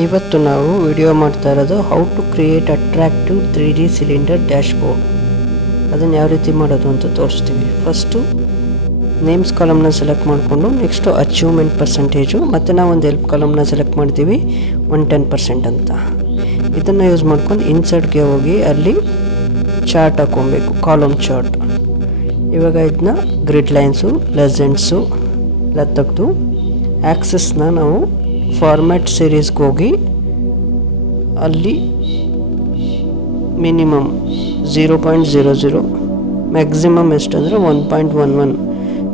ಇವತ್ತು ನಾವು ವಿಡಿಯೋ ಮಾಡ್ತಾ ಇರೋದು how to create attractive three D cylinder dashboard ಅದನ್ನು ಯಾವ ರೀತಿ ಮಾಡೋದು ಅಂತ ತೋರಿಸ್ತೀವಿ. ಫಸ್ಟು ನೇಮ್ಸ್ ಕಾಲಮ್ನ ಸೆಲೆಕ್ಟ್ ಮಾಡಿಕೊಂಡು ನೆಕ್ಸ್ಟು ಅಚೀವ್ಮೆಂಟ್ ಪರ್ಸೆಂಟೇಜು ಮತ್ತು ನಾವು ಒಂದು ಹೆಲ್ಪ್ ಕಾಲಮ್ನ ಸೆಲೆಕ್ಟ್ ಮಾಡ್ತೀವಿ ಒನ್ ಟೆನ್ ಪರ್ಸೆಂಟ್ ಅಂತ. ಇದನ್ನು ಯೂಸ್ ಮಾಡ್ಕೊಂಡು ಇನ್ಸರ್ಟ್ಗೆ ಹೋಗಿ ಅಲ್ಲಿ ಚಾರ್ಟ್ ಹಾಕೊಬೇಕು ಕಾಲಮ್ ಚಾರ್ಟ್ ಇವಾಗ ಇದನ್ನ ಗ್ರಿಡ್ ಲೈನ್ಸು ಲೆಸೆಂಟ್ಸು ಎಲ್ಲ ತೆಗೆದು ಆ್ಯಕ್ಸಸ್ನ ನಾವು ಫಾರ್ಮ್ಯಾಟ್ ಸೀರೀಸ್ಗೆ ಹೋಗಿ ಅಲ್ಲಿ minimum zero point zero zero maximum ಎಷ್ಟು ಅಂದರೆ ಒನ್ ಪಾಯಿಂಟ್ ಒನ್ ಒನ್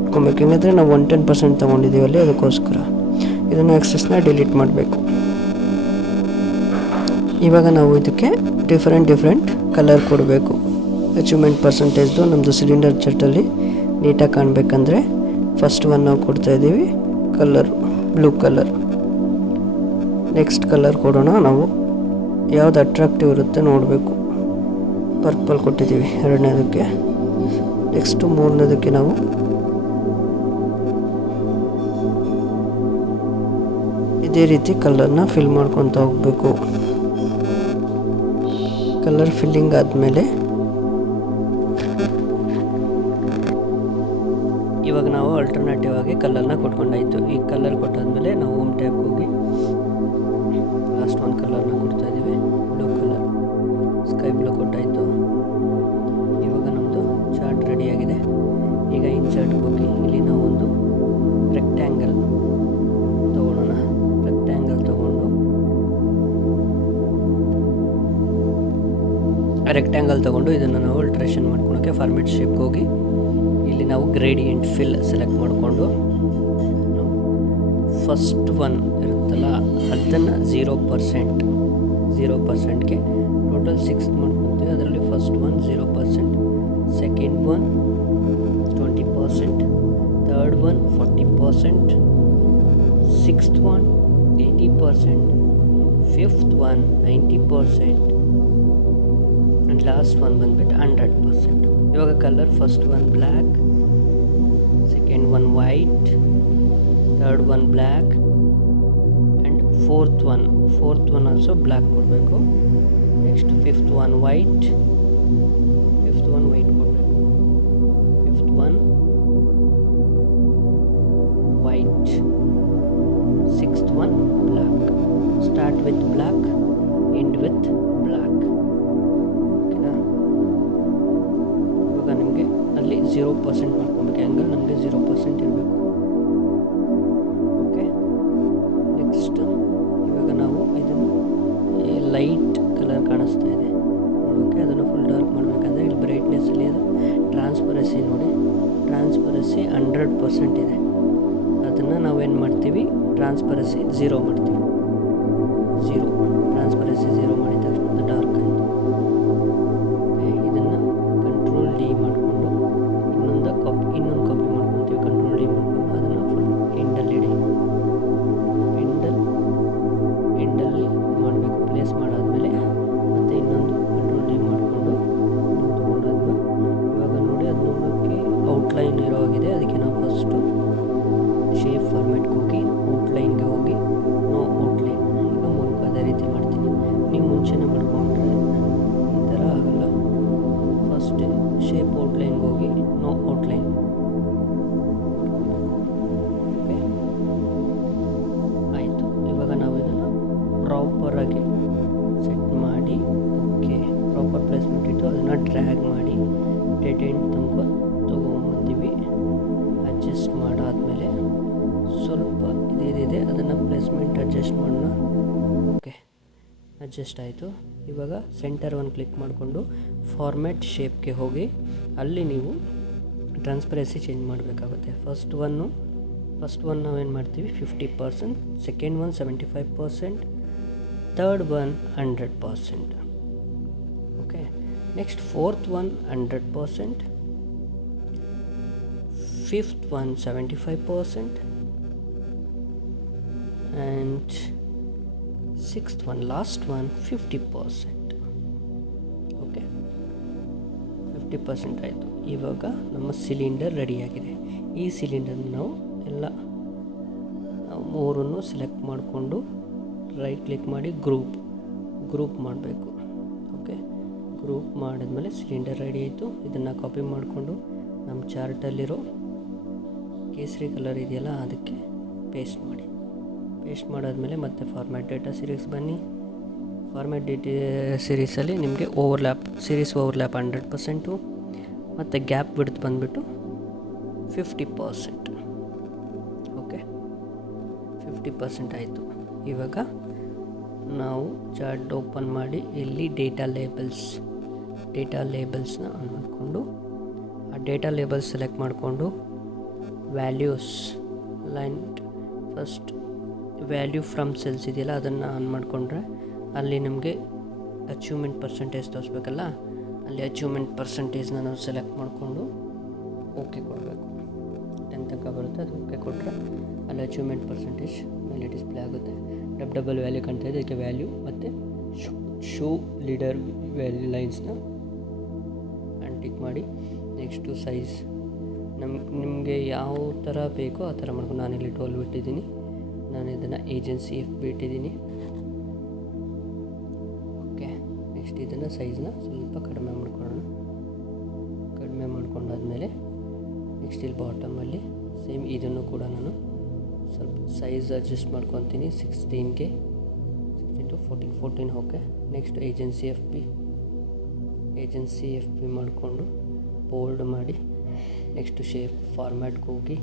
ಇಟ್ಕೊಬೇಕು ಹೆಂಗಂದರೆ ನಾವು ಒನ್ ಟೆನ್ ಪರ್ಸೆಂಟ್ ತೊಗೊಂಡಿದ್ದೀವಿ ಅಲ್ಲಿ, ಅದಕ್ಕೋಸ್ಕರ. ಇದನ್ನು ಆ್ಯಕ್ಸಸ್ನ ಡಿಲೀಟ್ ಮಾಡಬೇಕು. ಇವಾಗ ನಾವು ಇದಕ್ಕೆ ಡಿಫ್ರೆಂಟ್ ಡಿಫ್ರೆಂಟ್ ಕಲರ್ ಕೊಡಬೇಕು. ಅಚೀವ್ಮೆಂಟ್ ಪರ್ಸೆಂಟೇಜ್ದು ನಮ್ಮದು ಸಿಲಿಂಡರ್ ಚರ್ಟಲ್ಲಿ ನೀಟಾಗಿ ಕಾಣಬೇಕಂದ್ರೆ ಫಸ್ಟ್ ಒನ್ ನಾವು ಕೊಡ್ತಾ ಇದ್ದೀವಿ colour blue colour next colour ಕೊಡೋಣ. ನಾವು ಯಾವ್ದು ಅಟ್ರಾಕ್ಟಿವ್ ಇರುತ್ತೆ ನೋಡಬೇಕು. ಪರ್ಪಲ್ ಕೊಟ್ಟಿದ್ದೀವಿ ಎರಡನೇದಕ್ಕೆ. ನೆಕ್ಸ್ಟು ಮೂರನೇದಕ್ಕೆ ನಾವು ಇದೇ ರೀತಿ ಕಲರ್ನ ಫಿಲ್ ಮಾಡ್ಕೊತ ಹೋಗಬೇಕು. ಕಲರ್ ಫಿಲ್ಲಿಂಗ್ ಆದಮೇಲೆ ಇವಾಗ ನಾವು ಆಲ್ಟರ್ನೇಟಿವ್ ಆಗಿ ಕಲರ್ನ ಕೊಟ್ಕೊಂಡಾಯಿತು. ಈ ಕಲರ್ ಕೊಟ್ಟಾದ್ಮೇಲೆ ನಾವು ಹೋಮ್ ಟ್ಯಾಬ್ಗೆ ಹೋಗಿ ಸ್ಕೈ ಬ್ಲೂ ಕೊಟ್ಟಾಯಿತು. ಇವಾಗ ನಮ್ಮದು ಚಾರ್ಟ್ ರೆಡಿಯಾಗಿದೆ ಈಗ ಇನ್ಸರ್ಟ್ಗೆ ಹೋಗಿ ಇಲ್ಲಿ ನಾವು ಒಂದು ರೆಕ್ಟ್ಯಾಂಗಲ್ ತೊಗೊಳೋಣ. ರೆಕ್ಟ್ಯಾಂಗಲ್ ತೊಗೊಂಡು ರೆಕ್ಟ್ಯಾಂಗಲ್ ತೊಗೊಂಡು ಇದನ್ನು ನಾವು ಅಲ್ಟ್ರೇಷನ್ ಮಾಡ್ಕೊಳೋಕ್ಕೆ ಫಾರ್ಮೆಟ್ ಶೇಪ್ಗೆ ಹೋಗಿ ಇಲ್ಲಿ ನಾವು ಗ್ರೇಡಿಯಂಟ್ ಫಿಲ್ ಸೆಲೆಕ್ಟ್ ಮಾಡಿಕೊಂಡು ಫಸ್ಟ್ ಒನ್ ಇರುತ್ತಲ್ಲ, ಅದನ್ನು ಝೀರೋ ಪರ್ಸೆಂಟ್ ಝೀರೋ ಪರ್ಸೆಂಟ್ಗೆ ಟೋಟಲ್ ಸಿಕ್ಸ್ ಮಾಡ್ಕೊತೀವಿ ಅದರಲ್ಲಿ first one zero percent second one twenty percent third one forty percent sixth one eighty percent fifth one ninety percent and last one ಬಂದ್ಬಿಟ್ಟು hundred percent ಇವಾಗ colour first one black second one white third one black and fourth one fourth one also black ಕೊಡಬೇಕು next fifth one white fifth one white ಕೊಡಬೇಕು fifth one white sixth one black start with black end with black ಓಕೆನಾ ಇವಾಗ ನಿಮಗೆ ಅಲ್ಲಿ zero percent ಮಾಡ್ಕೊಬೇಕು angle ನಮಗೆ zero percent ಇರಬೇಕು transparency hundred percent ಇದೆ. ಅದನ್ನು ನಾವೇನು ಮಾಡ್ತೀವಿ? ಟ್ರಾನ್ಸ್ಪರೆನ್ಸಿ ಝೀರೋ ಮಾಡ್ತೀವಿ. ಝೀರೋ ಟ್ರಾನ್ಸ್ಪರೆನ್ಸಿ ಝೀರೋ ಮಾಡಿದ ತಕ್ಷಣ ಡಾರ್ಕ್ ಡ್ರ್ಯಾಗ್ ಮಾಡಿ ಡೆಡ್ ತುಂಬ ತೊಗೊಂಬಂದಿವಿ. ಅಡ್ಜಸ್ಟ್ ಮಾಡಾದಮೇಲೆ ಸ್ವಲ್ಪ ಇದೇನಿದೆ ಅದನ್ನು ಪ್ಲೇಸ್ಮೆಂಟ್ ಅಡ್ಜಸ್ಟ್ ಮಾಡೋಣ. ಓಕೆ ಅಡ್ಜಸ್ಟ್ ಆಯಿತು. ಇವಾಗ ಸೆಂಟರ್ ಒಂದು ಕ್ಲಿಕ್ ಮಾಡಿಕೊಂಡು ಫಾರ್ಮ್ಯಾಟ್ ಶೇಪ್ಗೆ ಹೋಗಿ, ಅಲ್ಲಿ ನೀವು ಟ್ರಾನ್ಸ್ಪರೆನ್ಸಿ ಚೇಂಜ್ ಮಾಡಬೇಕಾಗುತ್ತೆ. ಫಸ್ಟ್ ಒನ್ನು ಫಸ್ಟ್ ಒನ್ ನಾವೇನು ಮಾಡ್ತೀವಿ? Fifty percent second one seventy five percent third one hundred percent okay next fourth one hundred percent fifth one seventy five percent and sixth one last one fifty percent okay fifty percent ಆಯಿತು. ಇವಾಗ ನಮ್ಮ cylinder ರೆಡಿಯಾಗಿದೆ ಈ cylinder ನಾವು ಎಲ್ಲ ಮೂರನ್ನು select ಮಾಡಿಕೊಂಡು right click ಮಾಡಿ ಗ್ರೂಪ್ ಗ್ರೂಪ್ ಮಾಡಬೇಕು. ಗ್ರೂಪ್ ಮಾಡಿದ್ಮೇಲೆ ಸಿಲಿಂಡರ್ ರೆಡಿ ಆಯಿತು. ಇದನ್ನು ಕಾಪಿ ಮಾಡಿಕೊಂಡು ನಮ್ಮ ಚಾರ್ಟಲ್ಲಿರೋ ಕೇಸರಿ ಕಲರ್ ಇದೆಯಲ್ಲ ಅದಕ್ಕೆ ಪೇಸ್ಟ್ ಮಾಡಿ. ಪೇಸ್ಟ್ ಮಾಡಾದಮೇಲೆ ಮತ್ತೆ ಫಾರ್ಮ್ಯಾಟ್ ಡೇಟಾ ಸೀರೀಸ್ ಬನ್ನಿ. ಫಾರ್ಮ್ಯಾಟ್ ಡೇಟಾ ಸೀರೀಸಲ್ಲಿ ನಿಮಗೆ overlap series overlap hundred percent ಮತ್ತು ಗ್ಯಾಪ್ ಬಿಡ್ತು ಬಂದುಬಿಟ್ಟು fifty percent okay fifty percent ಆಯಿತು. ಇವಾಗ ನಾವು ಚಾರ್ಟ್ ಓಪನ್ ಮಾಡಿ ಇಲ್ಲಿ ಡೇಟಾ ಲೇಬಲ್ಸ್ ಡೇಟಾ ಲೇಬಲ್ಸ್ನ ಆನ್ ಮಾಡಿಕೊಂಡು, ಆ ಡೇಟಾ ಲೇಬಲ್ಸ್ ಸೆಲೆಕ್ಟ್ ಮಾಡಿಕೊಂಡು values line first value from cells ಇದೆಯಲ್ಲ, ಅದನ್ನು ಆನ್ ಮಾಡಿಕೊಂಡ್ರೆ ಅಲ್ಲಿ ನಮಗೆ ಅಚೀವ್ಮೆಂಟ್ ಪರ್ಸೆಂಟೇಜ್ ತೋರಿಸ್ಬೇಕಲ್ಲ, ಅಲ್ಲಿ ಅಚೀವ್ಮೆಂಟ್ ಪರ್ಸೆಂಟೇಜ್ನ ನಾವು ಸೆಲೆಕ್ಟ್ ಮಾಡಿಕೊಂಡು ಓಕೆ ಕೊಡಬೇಕು. ಟೆನ್ ತನಕ ಬರುತ್ತೆ ಅದು ಓಕೆ ಕೊಟ್ಟರೆ ಅಲ್ಲಿ ಅಚೀವ್ಮೆಂಟ್ ಪರ್ಸೆಂಟೇಜ್ ಮೇಲೆ ಡಿಸ್ಪ್ಲೇ ಆಗುತ್ತೆ. ಡಬ್ ಡಬಲ್ ವ್ಯಾಲ್ಯೂ ಕಾಣ್ತಾ ಇದೆ ಅದಕ್ಕೆ ವ್ಯಾಲ್ಯೂ ಮತ್ತು ಶೋ ಲೀಡರ್ ವ್ಯಾಲ್ಯೂ ಲೈನ್ಸ್ನ ಮಾಡಿ ನೆಕ್ಸ್ಟು ಸೈಜ್ ನಮ್ ನಿಮಗೆ ಯಾವ ಥರ ಬೇಕೋ ಆ ಥರ ಮಾಡ್ಕೊಂಡು ನಾನಿಲ್ಲಿ ಟೋಲ್ ಬಿಟ್ಟಿದ್ದೀನಿ. ನಾನು ಇದನ್ನು ಏಜೆನ್ಸಿ ಎಫ್ ಬಿಟ್ಟಿದ್ದೀನಿ. ಓಕೆ, ನೆಕ್ಸ್ಟ್ ಇದನ್ನು ಸೈಜ್ನ ಸ್ವಲ್ಪ ಕಡಿಮೆ ಮಾಡ್ಕೊಳ್ಳೋಣ. ಕಡಿಮೆ ಮಾಡ್ಕೊಂಡಾದ್ಮೇಲೆ ನೆಕ್ಸ್ಟ್ ಇಲ್ಲಿ ಬಾಟಮಲ್ಲಿ ಸೇಮ್ ಇದನ್ನು ಕೂಡ ನಾನು ಸ್ವಲ್ಪ ಸೈಜ್ ಅಡ್ಜಸ್ಟ್ ಮಾಡ್ಕೊತೀನಿ. ಸಿಕ್ಸ್ಟೀನ್ಗೆ sixteen to fourteen fourteen, okay. Next Agency F B. Agency F P ಮಾಡಿಕೊಂಡು ಬೋಲ್ಡ್ ಮಾಡಿ ನೆಕ್ಸ್ಟ್ ಶೇಪ್ ಫಾರ್ಮ್ಯಾಟ್ಗೆ ಹೋಗಿ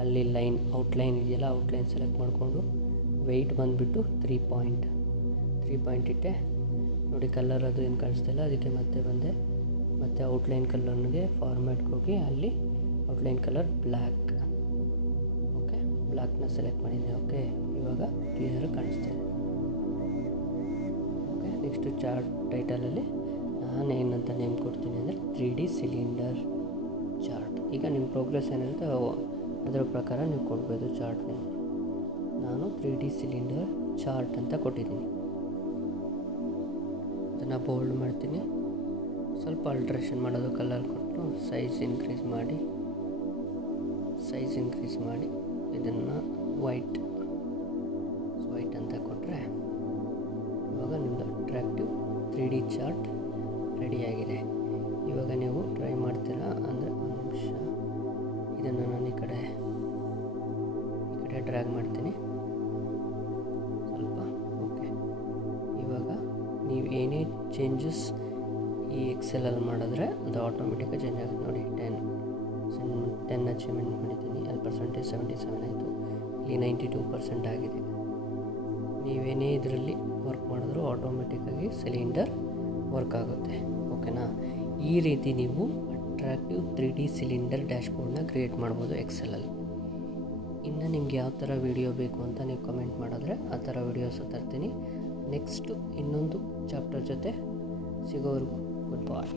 ಅಲ್ಲಿ ಲೈನ್ ಔಟ್ಲೈನ್ ಇದೆಯಲ್ಲ ಔಟ್ಲೈನ್ ಸೆಲೆಕ್ಟ್ ಮಾಡಿಕೊಂಡು ವೆಯ್ಟ್ ಬಂದುಬಿಟ್ಟು ತ್ರೀ ಪಾಯಿಂಟ್ ತ್ರೀ ಪಾಯಿಂಟ್ ಇಟ್ಟೆ. ನೋಡಿ ಕಲರ್ ಅದು ಏನು ಕಾಣಿಸ್ತಿಲ್ಲ ಅದಕ್ಕೆ ಮತ್ತೆ ಬಂದೆ. ಮತ್ತು ಔಟ್ಲೈನ್ ಕಲ್ಲರ್ನಿಗೆ ಫಾರ್ಮ್ಯಾಟ್ಗೆ ಹೋಗಿ ಅಲ್ಲಿ ಔಟ್ಲೈನ್ ಕಲರ್ ಬ್ಲ್ಯಾಕ್ ಓಕೆ ಬ್ಲ್ಯಾಕ್ನ ಸೆಲೆಕ್ಟ್ ಮಾಡಿದ್ದೆ. ಓಕೆ ಇವಾಗ ಕ್ಲಿಯರ್ ಕಾಣಿಸ್ತಾ ಇದೆ. ಓಕೆ ನೆಕ್ಸ್ಟು ಚಾರ್ಟ್ ಟೈಟಲಲ್ಲಿ ನಾನು ಏನಂತ ನೇಮ್ ಕೊಡ್ತೀನಿ ಅಂದರೆ ತ್ರೀ ಡಿ ಸಿಲಿಂಡರ್ ಚಾರ್ಟ್ ಈಗ ನಿಮ್ಮ ಪ್ರೋಗ್ರೆಸ್ ಅವು- ಅದರ ಪ್ರಕಾರ ನೀವು ಕೊಡ್ಬೋದು ಚಾರ್ಟ್ ನಾನು ತ್ರೀ ಡಿ ಸಿಲಿಂಡರ್ ಚಾರ್ಟ್ ಅಂತ ಕೊಟ್ಟಿದ್ದೀನಿ. ಅದನ್ನು ಬೋಲ್ಡ್ ಮಾಡ್ತೀನಿ. ಸ್ವಲ್ಪ ಅಲ್ಟ್ರೇಷನ್ ಮಾಡೋದು ಕಲರ್ ಕೊಟ್ಟು ಸೈಜ್ ಇನ್ಕ್ರೀಸ್ ಮಾಡಿ ಸೈಜ್ ಇನ್ಕ್ರೀಸ್ ಮಾಡಿ ಇದನ್ನು ವೈಟ್ ವೈಟ್ ಅಂತ ಕೊಟ್ಟರೆ ಇವಾಗ ನಿಮ್ಮದು ಅಟ್ರಾಕ್ಟಿವ್ ತ್ರೀ ಡಿ ಚಾರ್ಟ್ ರೆಡಿಯಾಗಿದೆ ಇವಾಗ ನೀವು ಟ್ರೈ ಮಾಡ್ತೀರಾ? ಅಂದರೆ ಒಂದು ನಿಮಿಷ. ಇದನ್ನು ನಾನು ಈ ಕಡೆ ಈ ಕಡೆ ಡ್ರ್ಯಾಗ್ ಮಾಡ್ತೀನಿ. ಸ್ವಲ್ಪ ಓಕೆ ಇವಾಗ ನೀವು ಏನೇ ಚೇಂಜಸ್ ಈ ಎಕ್ಸೆಲಲ್ಲಿ ಮಾಡಿದ್ರೆ ಅದು ಆಟೋಮೆಟಿಕಾಗಿ ಚೇಂಜ್ ಆಗುತ್ತೆ. ನೋಡಿ ಟೆನ್ ಟೆನ್ ಅಚೀವ್ಮೆಂಟ್ ಮಾಡಿದ್ದೀನಿ. ಅಲ್ಲಿ ಪರ್ಸೆಂಟೇಜ್ ಸೆವೆಂಟಿ ಸೆವೆನ್ ಆಯಿತು. ಇಲ್ಲಿ ನೈಂಟಿ ಟೂ ಪರ್ಸೆಂಟ್ ಆಗಿದೆ ನೀವೇನೇ ಇದರಲ್ಲಿ ವರ್ಕ್ ಮಾಡಿದ್ರೂ ಆಟೋಮೆಟಿಕ್ಕಾಗಿ ಸಿಲಿಂಡರ್ ವರ್ಕ್ ಆಗುತ್ತೆ. ಓಕೆನಾ ಈ ರೀತಿ ನೀವು ಅಟ್ರಾಕ್ಟಿವ್ ತ್ರೀ ಡಿ ಸಿಲಿಂಡರ್ ಡ್ಯಾಶ್ಬೋರ್ಡ್ನ ಕ್ರಿಯೇಟ್ ಮಾಡ್ಬೋದು ಎಕ್ಸೆಲಲ್ಲಿ ಇನ್ನು ನಿಮ್ಗೆ ಯಾವ ಥರ ವೀಡಿಯೋ ಬೇಕು ಅಂತ ನೀವು ಕಮೆಂಟ್ ಮಾಡಿದ್ರೆ ಆ ಥರ ವೀಡಿಯೋಸ್ ತರ್ತೀನಿ. ನೆಕ್ಸ್ಟು ಇನ್ನೊಂದು ಚಾಪ್ಟರ್ ಜೊತೆ ಸಿಗೋವರೆಗೂ ಗುಡ್ ಬಾಯ್